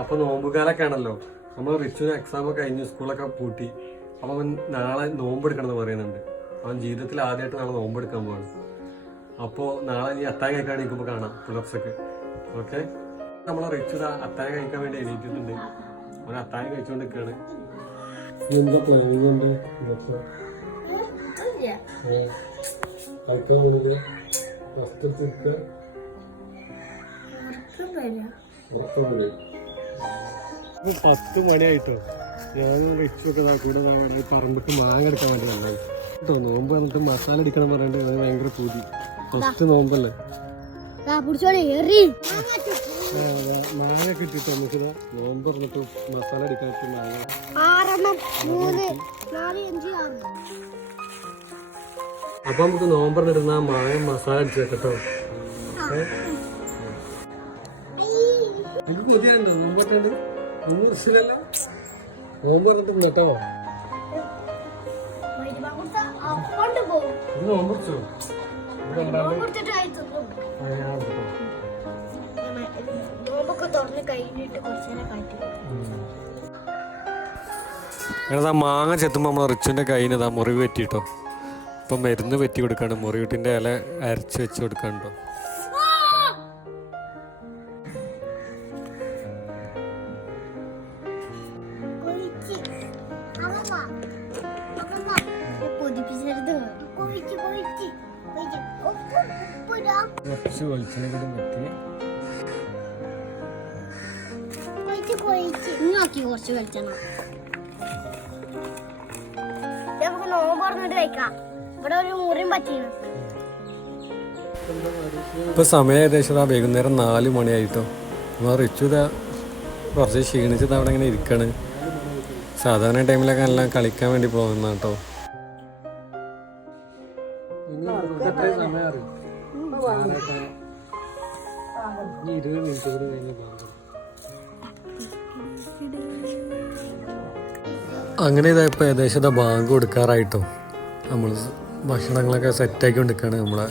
അപ്പൊ നോമ്പുകാലൊക്കെ ആണല്ലോ. നമ്മൾ റിച്ചുവിന് എക്സാം ഒക്കെ കഴിഞ്ഞു, സ്കൂളൊക്കെ പൂട്ടി. അപ്പൊ അവൻ നാളെ നോമ്പെടുക്കണം എന്ന് പറയുന്നുണ്ട്. അവൻ ജീവിതത്തിൽ ആദ്യമായിട്ട് നാളെ നോമ്പെടുക്കാൻ പോവാണ്. അപ്പോൾ നാളെ നീ അത്താഴം കഴിക്കാൻ നിൽക്കുമ്പോൾ കാണാം പുലർച്ചക്ക്. ഓക്കെ, നമ്മളെ റിച്ചു അത്താഴം കഴിക്കാൻ വേണ്ടി എണീറ്റിട്ടുണ്ട്. അവൻ അത്താഴം കഴിച്ചുകൊണ്ട് നിൽക്കുകയാണ്. എന്താ പ്ലാനിങ് ഉണ്ട്? ഇപ്പൊ 10 മണിയായിട്ടോ. ഞാനും റിച്ചൊക്കെ കൂടെ പറമ്പിട്ട് മാങ്ങ എടുക്കാൻ വേണ്ടി വന്നായി കേട്ടോ. നോമ്പ് പറഞ്ഞിട്ട് മസാല അടിക്കണം പറഞ്ഞിട്ട് ഭയങ്കര പൂതി. ഫസ്റ്റ് നോമ്പല്ലേ, മാങ്ങ കിട്ടിട്ടോ. നമുക്ക് നോമ്പ് പറഞ്ഞിട്ട് മസാല അടിക്കാൻ മാങ്ങ. അപ്പൊ നമുക്ക് നോമ്പ് പറഞ്ഞിരുന്ന മാങ്ങ മസാല അടിച്ചു വെക്കട്ടോ. ഇത് പുതിയുണ്ടോ നോമ്പട്ടുണ്ട്? 3 വർഷമല്ലോ നോമ്പ് പറഞ്ഞിട്ട് കേട്ടോ. ഇത് നോമ്പ് വെച്ചോ. മാങ്ങ ചെത്തുമ്പോ നമ്മളെ റിച്ചുവിന്റെ കയ്യിന് മുറിവ് പറ്റിട്ടോ. ഇപ്പൊ മരുന്ന് പറ്റി കൊടുക്കാണ്ട് മുറിവിട്ടിന്റെ ഇല അരച്ച് വെച്ച് കൊടുക്കാണ്ടോ. കുറച്ച് വെളിച്ചെണ്ണ കൂടി പറ്റി കുറച്ച് വെളിച്ചെണ്ണ നമുക്ക് നോമ്പ് പറഞ്ഞിട്ട് കഴിക്കാം. ഇവിടെ ഒരു മുറിയും പറ്റിയാണ്. ഇപ്പൊ സമയം ഏകദേശം വൈകുന്നേരം 4 മണിയായിട്ടോ. റിച്ചു കുറച്ച് ക്ഷീണിച്ചത് അവിടെ ഇങ്ങനെ ഇരിക്കാണ്. സാധാരണ ടൈമിലൊക്കെ എല്ലാം കളിക്കാൻ വേണ്ടി പോകുന്ന കേട്ടോ. അങ്ങനെ ഇതായപ്പോൾ ഏകദേശം ബാങ്ക് കൊടുക്കാറായിട്ടോ. നമ്മൾ ഭക്ഷണങ്ങളൊക്കെ സെറ്റാക്കി കൊണ്ടിരിക്കുകയാണ്. നമ്മളെ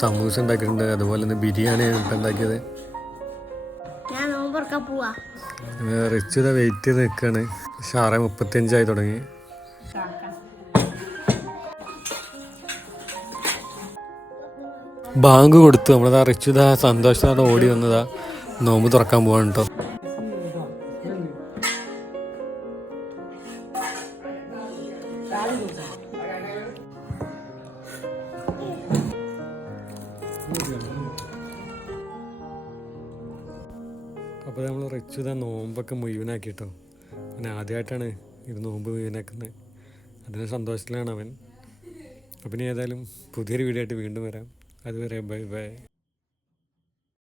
സമൂസ ഉണ്ടാക്കിയിട്ടുണ്ട്, അതുപോലെ തന്നെ ബിരിയാണി ഇപ്പം ഉണ്ടാക്കിയത്. റിച്ച് വെയിറ്റ് ചെയ്ത് നിൽക്കുകയാണ്. 6:35 തുടങ്ങി. ബാങ്ക് കൊടുത്തു. നമ്മളതാ റിച്ചു സന്തോഷത്തോടെ ഓടി വന്നതാ നോമ്പ് തുറക്കാൻ പോവാണ് കേട്ടോ. അപ്പോൾ നമ്മൾ റിച്ചു നോമ്പൊക്കെ മുഴുവനാക്കിട്ടോ. അവൻ ആദ്യമായിട്ടാണ് ഇത് നോമ്പ് മുഴുവനാക്കുന്നത്. അതിന് സന്തോഷത്തിലാണ് അവൻ. അപ്പം ഇനി ഏതായാലും പുതിയൊരു വീഡിയോ ആയിട്ട് വീണ്ടും വരാം. അതുവരെ ബൈ ബൈ.